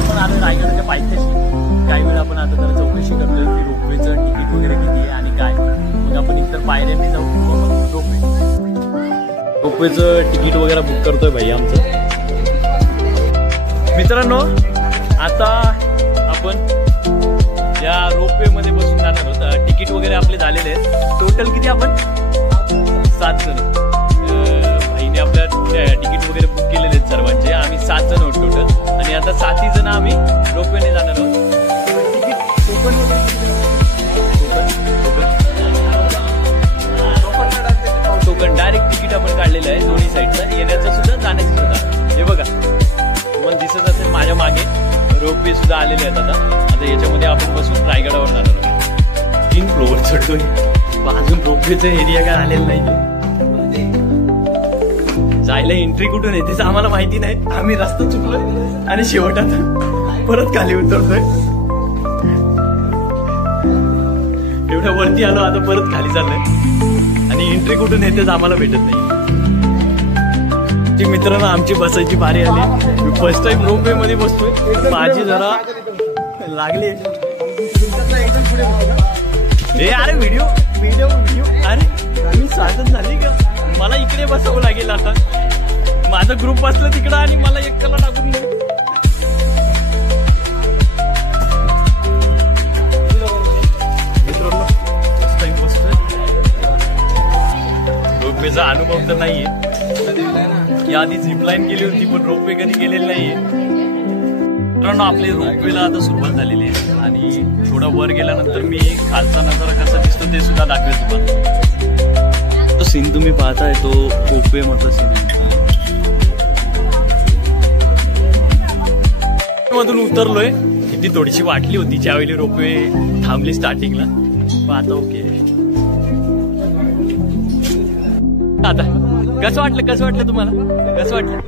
आपण आलो रायगडच्या पायथ्याशी. काही वेळ आपण आता जरा चौकशी करतोय की रोपवेचं तिकीट वगैरे किती आहे आणि काय. मग आपण इतर पायऱ्यांनी जाऊ रोपवेचं तिकीट वगैरे बुक करतोय भाई आमचं. मित्रांनो आता आपण या रोपवे मध्ये बसून जाणार आहोत. तिकीट वगैरे आपले झालेले आहेत. टोटल किती आपण 7 जण. भाईने आपल्या तिकीट वगैरे बुक केलेले आहेत सर्वांचे. आम्ही 7 जण आहोत टोटल आणि आता 7ही जण आम्ही रोपवेने जाणार आहोत. टोकन डायरेक्ट तिकीट आपण काढलेलं आहे दोन्ही साईडचं, येण्याचं सुद्धा जाण्याचं सुद्धा. हे बघा तुम्हाला दिसत असेल माझ्या मागे रोपवे सुद्धा आलेले आहेत. आता याच्यामध्ये आपण बसून रायगडावर जाणार आहोत. 3 फ्लोअर चढतोय. अजून रोपवेचं एरिया काय आलेलं नाही. जायला एंट्री कुठून आहे तेच आम्हाला माहिती नाही. आम्ही रस्ता चुकलोय आणि शेवटात परत खाली उतरतोय. एवढ्या वरती आलो आता परत खाली चाललोय आणि एंट्री कुठून येतेच आम्हाला भेटत नाही. मित्रांनो आमची बसायची बारी आली. मी फर्स्ट टाइम रोपवे मध्ये बसतोय. माझी जरा लागली. अरे व्हिडिओ अरे मी सांगत झाली का मला इकडे बसावं लागेल. आता माझा ग्रुप बसला तिकडं आणि मला एकट्याला टाकून नाही. मित्रांनो फर्स्ट टाइम बसतोय. रोपवेचा अनुभव तर नाहीये. या आधी झिपलाईन केली होती पण रोपवे कधी केलेली नाहीये. मित्रांनो आपले रोपवेला आता सुरुवात झालेली आहे आणि थोडं वर गेल्यानंतर मी खालचा नजारा कसा दिसतो ते सुद्धा दाखवेल तुम्हाला. तो सीन तुम्ही पाहताय तो रोपवे मधला सीन मधून उतरलोय. ती थोडीशी वाटली होती ज्यावेळी रोपवे थांबली स्टार्टिंगला. आता ओके. आता कसं वाटलं तुम्हाला? कसं वाटलं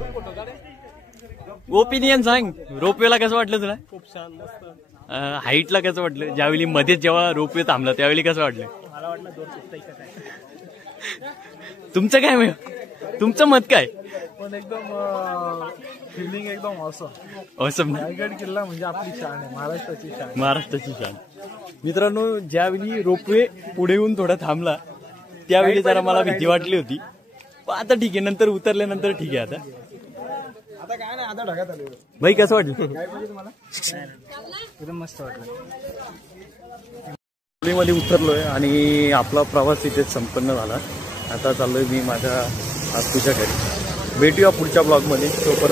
ओपिनियन सांग. रोपवेला कसं वाटलं तुला? खूप छान मस्त. हाईटला कसं वाटलं? ज्यावेळी मध्ये जेव्हा रोपवे थांबला त्यावेळी कसं वाटलं? मला वाटलं 2 चित्त काय. तुमचं काय तुमचं मत काय? पण एकदम फिलिंग एकदम ऑसम. रायगड किल्ला म्हणजे आपली शान आहे, महाराष्ट्राची शान. महाराष्ट्राची शान. मित्रांनो ज्यावेळी रोपवे पुढे येऊन थोडा थांबला त्यावेळी जरा मला भीती वाटली होती. आता ठीक आहे, नंतर उतरल्यानंतर ठीक आहे. आता काय नाही, आता ढगात आले. भाई कसं वाटलं? काय पाहिजे तुम्हाला? एकदम मस्त वाटलं. मध्ये उतरलोय आणि आपला प्रवास इथे संपन्न झाला. आता चाललोय मी माझ्या आत्तूच्या घरी. भेटूया पुढच्या ब्लॉगमध्ये. तोपर्यंत